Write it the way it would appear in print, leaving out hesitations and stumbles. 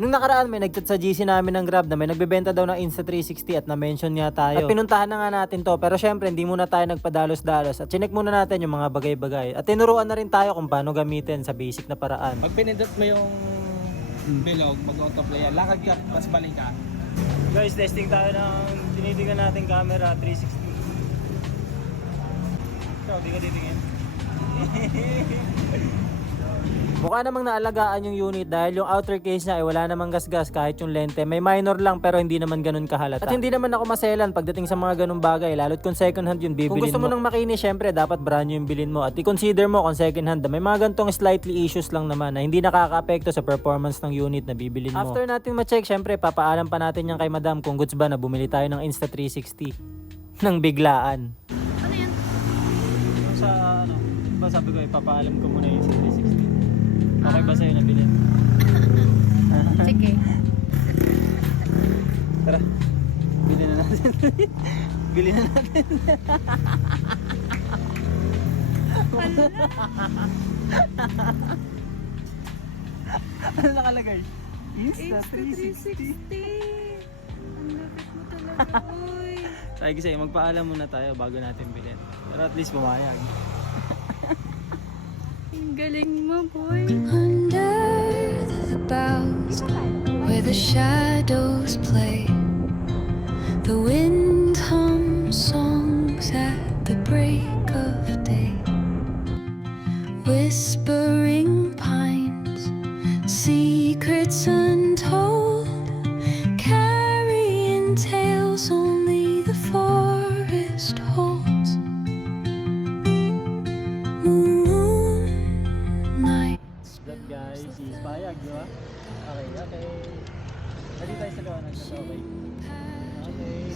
Nung nakaraan may nagchat sa GC namin ng Grab na may nagbebenta daw ng Insta360 at na-mention nga tayo. At pinuntahan na nga natin to, pero syempre hindi muna tayo nagpadalos-dalos at chinek muna natin yung mga bagay-bagay. At tinuruan na rin tayo kung paano gamitin sa basic na paraan. Pag pinindot mo yung bilog, mag-autoplay yan, lakad ka, mas balik ka. Guys, testing tayo ng tinitingnan natin camera 360. Ikaw, di ka titingin. Mukha namang naalagaan yung unit dahil yung outer case niya ay wala namang gasgas kahit yung lente. May minor lang pero hindi naman ganun kahalata. At hindi naman ako maselan pagdating sa mga ganung bagay, lalo't kung second hand yung bibilin mo. Kung gusto mo nang makinis, syempre dapat brand new yung bilin mo. At i-consider mo kung second hand na may mga gantong slightly issues lang naman na hindi nakaka-apekto sa performance ng unit na bibilin mo. After natin ma-check, syempre papaalam pa natin yan kay madam kung goods ba na bumili tayo ng Insta360 ng biglaan. Ano yan? Sa ano, ba sabi ko ipapaalam ko muna yung Insta360. Okay ba sa'yo nabili? Sige. Tara, bili na natin. Bili na natin. Ano nakalagay? Insta360. Ang lapit mo talaga, uy. Sabi ko sa'yo, magpaalam muna tayo bago natin bilhin. Pero at least pumayag. Ang galing mo, boy. Under the boughs where the shadows play, the wind hums songs at the break of day. Whispering pines, secrets untold, carrying tales only the forest holds. That guys, si payag, di ba? Okay, okay. Pwede tayo sa gawa ng okay. Okay.